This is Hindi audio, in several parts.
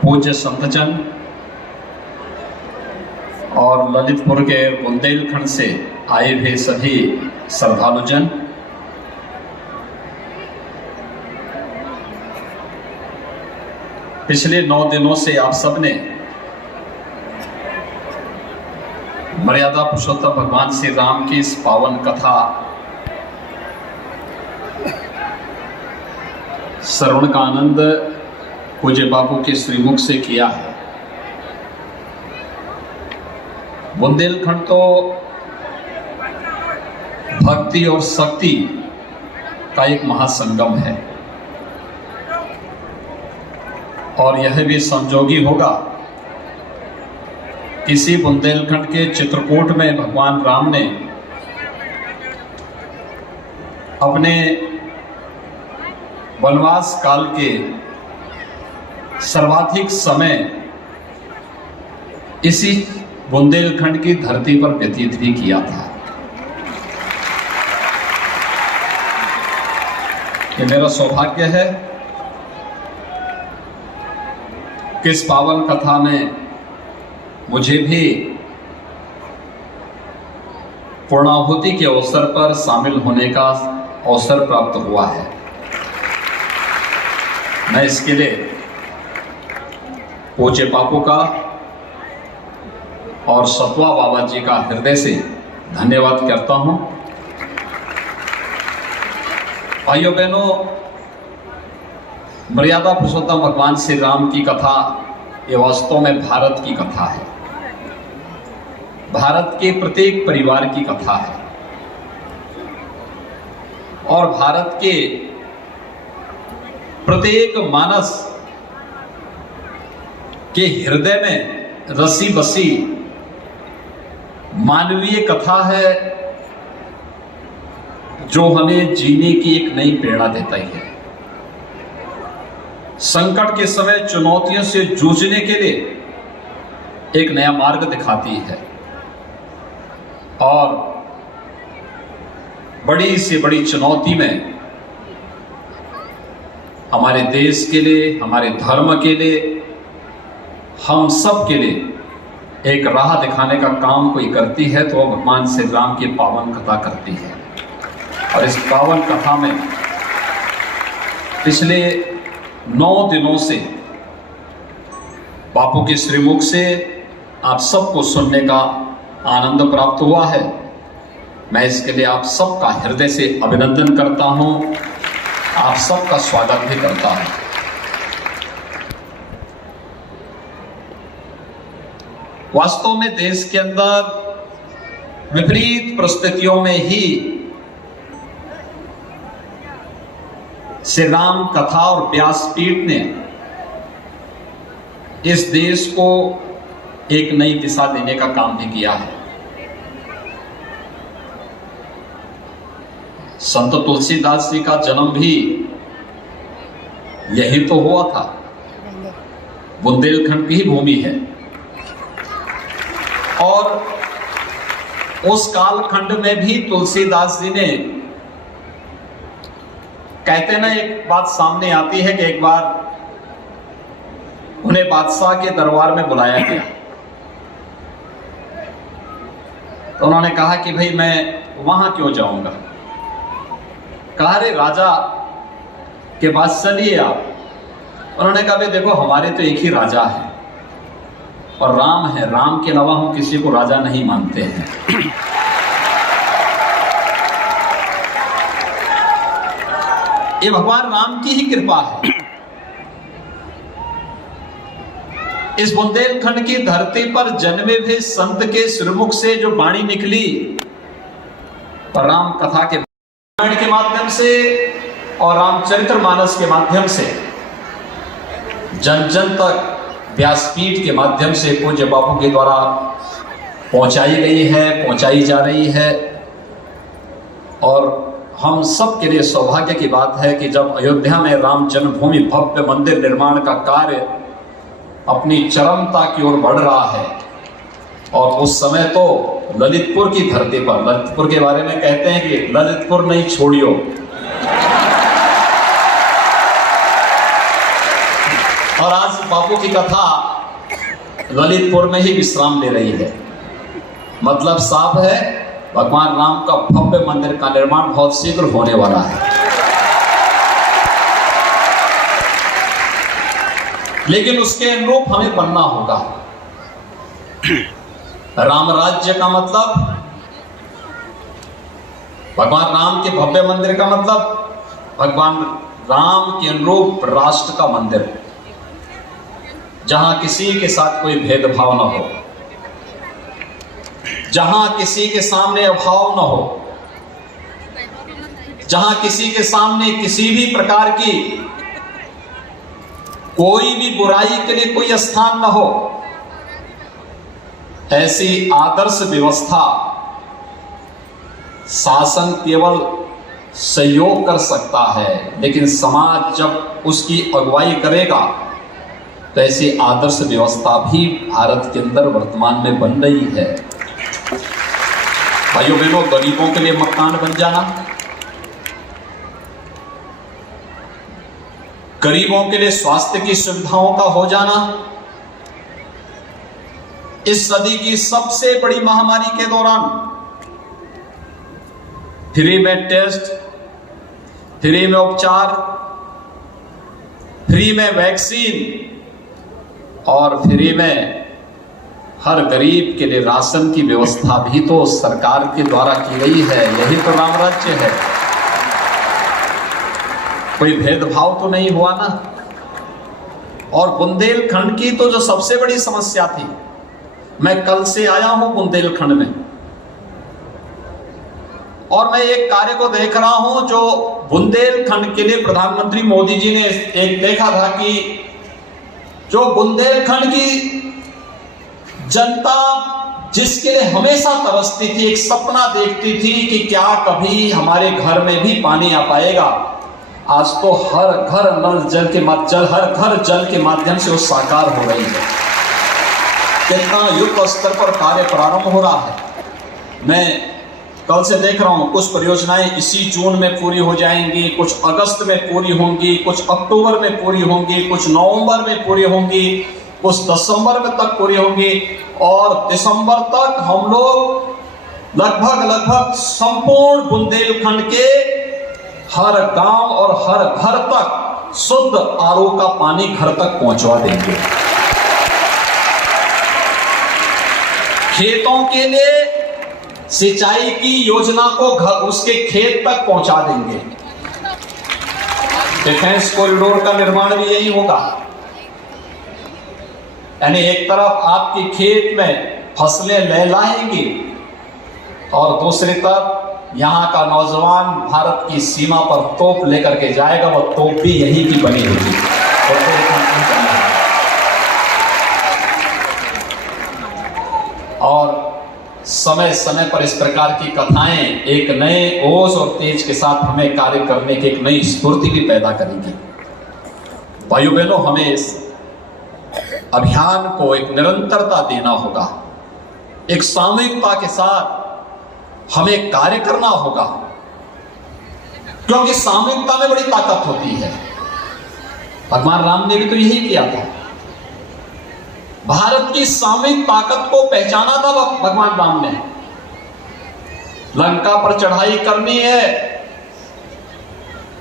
पूज्य संतजन और ललितपुर के बुंदेलखंड से आए हुए सभी श्रद्धालुजन, पिछले 9 दिनों से आप सबने मर्यादा पुरुषोत्तम भगवान श्री राम की इस पावन कथा श्रवण का आनंद पूज्य बापू के श्रीमुख से किया है। बुंदेलखंड तो भक्ति और शक्ति का एक महासंगम है और यह भी संजोगी होगा। किसी बुंदेलखंड के चित्रकूट में भगवान राम ने अपने वनवास काल के सर्वाधिक समय इसी बुंदेलखंड की धरती पर व्यतीत भी किया था। ये मेरा सौभाग्य है कि इस पावन कथा में मुझे भी पूर्णाहुति के अवसर पर शामिल होने का अवसर प्राप्त हुआ है। मैं इसके लिए पूज्य बापू का और सतवा बाबा जी का हृदय से धन्यवाद करता हूं। भाइयों बहनों, मर्यादा पुरुषोत्तम भगवान श्री राम की कथा ये वास्तव में भारत की कथा है, भारत के प्रत्येक परिवार की कथा है और भारत के प्रत्येक मानस के हृदय में रसी बसी मानवीय कथा है जो हमें जीने की एक नई प्रेरणा देता ही है। संकट के समय चुनौतियों से जूझने के लिए एक नया मार्ग दिखाती है और बड़ी से बड़ी चुनौती में हमारे देश के लिए, हमारे धर्म के लिए, हम सब के लिए एक राह दिखाने का काम कोई करती है तो वह भगवान श्री राम की पावन कथा करती है। और इस पावन कथा में पिछले 9 दिनों से बापू के श्रीमुख से आप सबको सुनने का आनंद प्राप्त हुआ है। मैं इसके लिए आप सबका हृदय से अभिनंदन करता हूं, आप सबका स्वागत भी करता हूं। वास्तव में देश के अंदर विपरीत परिस्थितियों में ही श्री राम कथा और व्यासपीठ ने इस देश को एक नई दिशा देने का काम भी किया है। संत तुलसीदास जी का जन्म भी यही तो हुआ था, बुंदेलखंड की ही भूमि है और उस कालखंड में भी तुलसीदास जी ने, कहते ना, एक बात सामने आती है कि एक बार उन्हें बादशाह के दरबार में बुलाया गया तो उन्होंने कहा कि भाई मैं वहां क्यों जाऊंगा। कहा रे राजा के पास चलिए आप। उन्होंने कहा भाई देखो, हमारे तो एक ही राजा है और राम है, राम के अलावा हम किसी को राजा नहीं मानते हैं। ये भगवान राम की ही कृपा है। इस बुंदेलखंड की धरती पर जन्मे हुए संत के श्रीमुख से जो वाणी निकली राम कथा के माध्यम से और रामचरित्र मानस के माध्यम से जन जन तक व्यासपीठ के माध्यम से पूज्य बापू के द्वारा पहुंचाई गई है, पहुंचाई जा रही है। और हम सब के लिए सौभाग्य की बात है कि जब अयोध्या में राम जन्मभूमि भव्य मंदिर निर्माण का कार्य अपनी चरमता की ओर बढ़ रहा है और उस समय तो ललितपुर की धरती पर, ललितपुर के बारे में कहते हैं कि ललितपुर नहीं छोड़ियो, और आज बापू की कथा ललितपुर में ही विश्राम ले रही है। मतलब साफ है, भगवान राम का भव्य मंदिर का निर्माण बहुत शीघ्र होने वाला है। लेकिन उसके अनुरूप हमें बनना होगा। राम राज्य का मतलब, भगवान राम के भव्य मंदिर का मतलब भगवान राम के अनुरूप राष्ट्र का मंदिर, जहां किसी के साथ कोई भेदभाव न हो, जहां किसी के सामने अभाव न हो, जहां किसी के सामने किसी भी प्रकार की कोई भी बुराई के लिए कोई स्थान न हो। ऐसी आदर्श व्यवस्था शासन केवल सहयोग कर सकता है, लेकिन समाज जब उसकी अगुवाई करेगा तो ऐसी आदर्श व्यवस्था भी भारत के अंदर वर्तमान में बन रही है। भाइयों बहनों, गरीबों के लिए मकान बन जाना, गरीबों के लिए स्वास्थ्य की सुविधाओं का हो जाना, इस सदी की सबसे बड़ी महामारी के दौरान फ्री में टेस्ट, फ्री में उपचार, फ्री में वैक्सीन और फ्री में हर गरीब के लिए राशन की व्यवस्था भी तो सरकार के द्वारा की गई है। यही तो राम राज्य है। कोई भेदभाव तो नहीं हुआ ना। और बुंदेलखंड की तो जो सबसे बड़ी समस्या थी, मैं कल से आया हूं बुंदेलखंड में और मैं एक कार्य को देख रहा हूं जो बुंदेलखंड के लिए प्रधानमंत्री मोदी जी ने एक देखा था कि जो बुंदेलखंड की जनता जिसके लिए हमेशा तरसती थी, एक सपना देखती थी कि क्या कभी हमारे घर में भी पानी आ पाएगा, आज तो हर घर नल जल के हर घर जल के माध्यम से वो साकार हो रही है। कितना युद्ध स्तर पर कार्य प्रारंभ हो रहा है। मैं कल से देख रहा हूं कुछ परियोजनाएं इसी जून में पूरी हो जाएंगी, कुछ अगस्त में पूरी होंगी, कुछ अक्टूबर में पूरी होंगी, कुछ नवंबर में पूरी होंगी, कुछ दिसंबर में तक पूरी होंगी और दिसंबर तक हम लोग लगभग संपूर्ण बुंदेलखंड के हर गांव और हर घर तक शुद्ध आरओ का पानी घर तक पहुंचवा देंगे। खेतों के लिए सिंचाई की योजना को घर उसके खेत तक पहुंचा देंगे। डिफेंस कॉरिडोर का निर्माण भी यही होगा। यानी एक तरफ आपके खेत में फसलें लहलाएंगी और दूसरी तरफ यहां का नौजवान भारत की सीमा पर तोप लेकर के जाएगा। वो तोप भी यही की बनी होगी। और समय समय पर इस प्रकार की कथाएं एक नए ओज और तेज के साथ हमें कार्य करने की एक नई स्फूर्ति भी पैदा करेंगी। भाइयों बहनों, हमें इस अभियान को एक निरंतरता देना होगा, एक सामूहिकता के साथ हमें कार्य करना होगा, क्योंकि सामूहिकता में बड़ी ताकत होती है। भगवान राम ने भी तो यही किया था। भारत की सामूहिक ताकत को पहचाना था भगवान राम ने। लंका पर चढ़ाई करनी है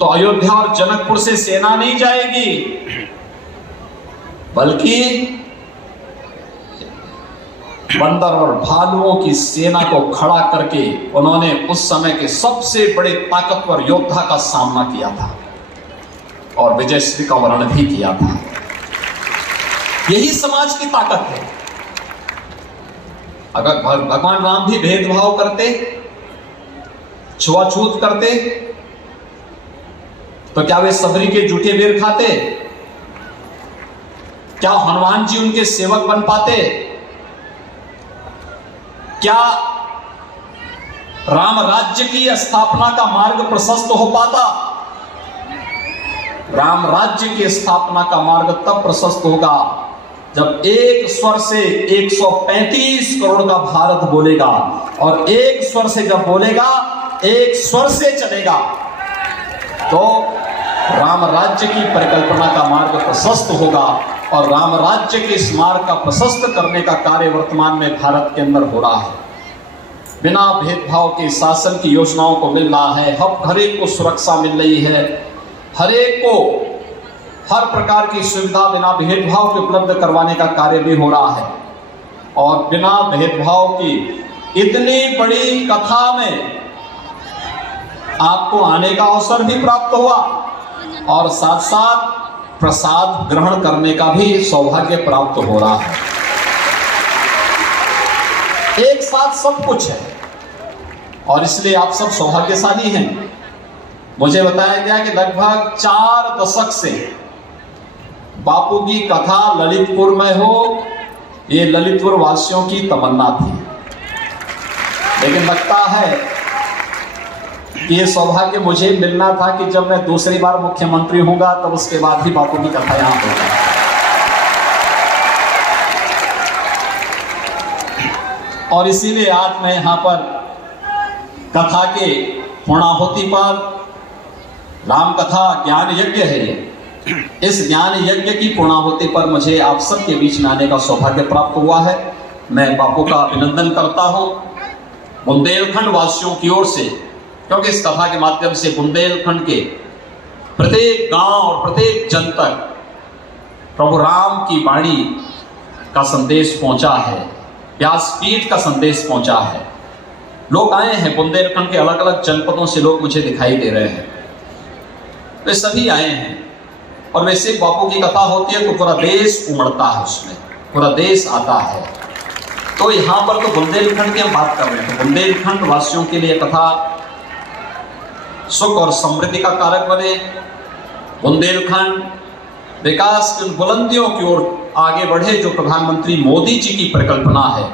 तो अयोध्या और जनकपुर से सेना नहीं जाएगी, बल्कि बंदर और भालुओं की सेना को खड़ा करके उन्होंने उस समय के सबसे बड़े ताकतवर योद्धा का सामना किया था और विजयश्री का वर्णन भी किया था। यही समाज की ताकत है। अगर भगवान राम भी भेदभाव करते, छुआछूत करते, तो क्या वे सबरी के जूठे बेर खाते? क्या हनुमान जी उनके सेवक बन पाते? क्या राम राज्य की स्थापना का मार्ग प्रशस्त हो पाता? राम राज्य की स्थापना का मार्ग तब प्रशस्त होगा जब एक स्वर से 135 करोड़ का भारत बोलेगा, और एक स्वर से जब बोलेगा, एक स्वर से चलेगा, तो राम राज्य की परिकल्पना का मार्ग प्रशस्त होगा और राम राज्य के इस मार्ग का प्रशस्त करने का कार्य वर्तमान में भारत के अंदर हो रहा है। बिना भेदभाव के शासन की योजनाओं को मिल रहा है, हर एक को सुरक्षा मिल रही है, हर एक को हर प्रकार की सुविधा बिना भेदभाव के उपलब्ध करवाने का कार्य भी हो रहा है। और बिना भेदभाव की इतनी बड़ी कथा में आपको आने का अवसर भी प्राप्त हुआ और साथ साथ प्रसाद ग्रहण करने का भी सौभाग्य प्राप्त हो रहा है। एक साथ सब कुछ है और इसलिए आप सब सौभाग्यशाली हैं। मुझे बताया गया कि लगभग 4 दशक से बापू की कथा ललितपुर में हो, ये ललितपुर वासियों की तमन्ना थी, लेकिन लगता है कि ये सौभाग्य मुझे मिलना था कि जब मैं दूसरी बार मुख्यमंत्री होऊंगा तब उसके बाद ही बापू की कथा यहां होगी। और इसीलिए आज मैं यहां पर कथा के पूर्णाहुति पर, राम कथा ज्ञान यज्ञ है ये, इस ज्ञान यज्ञ की पूर्णाहुति पर मुझे आप सबके बीच में आने का सौभाग्य प्राप्त हुआ है। मैं बापू का अभिनंदन करता हूं बुंदेलखंड वासियों की ओर से, क्योंकि इस कथा के माध्यम से बुंदेलखंड के प्रत्येक गांव और प्रत्येक जन तक प्रभु राम की वाणी का संदेश पहुंचा है, व्यासपीठ का संदेश पहुंचा है। लोग आए हैं बुंदेलखंड के अलग अलग जनपदों से, लोग मुझे दिखाई दे रहे हैं, वे सभी आए हैं। और वैसे बापू की कथा होती है तो पूरा देश उमड़ता है, उसमें पूरा देश आता है। तो यहां पर तो बुंदेलखंड की हम बात कर रहे हैं, तो बुंदेलखंड वासियों के लिए कथा सुख और समृद्धि का कारक बने, बुंदेलखंड विकास की उन बुलंदियों की ओर आगे बढ़े जो प्रधानमंत्री मोदी जी की परिकल्पना है।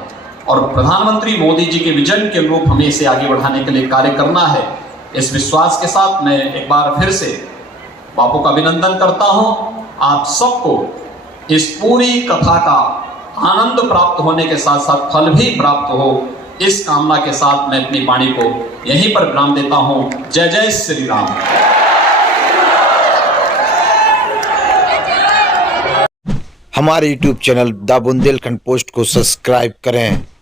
और प्रधानमंत्री मोदी जी के विजन के अनुरूप हमें इसे आगे बढ़ाने के लिए कार्य करना है। इस विश्वास के साथ मैं एक बार फिर से बापू का अभिनंदन करता हूं। आप सबको इस पूरी कथा का आनंद प्राप्त होने के साथ साथ फल भी प्राप्त हो, इस कामना के साथ मैं अपनी वाणी को यहीं पर विराम देता हूं। जय जय श्री राम। हमारे YouTube channel the Bundelkhand post को सब्सक्राइब करें।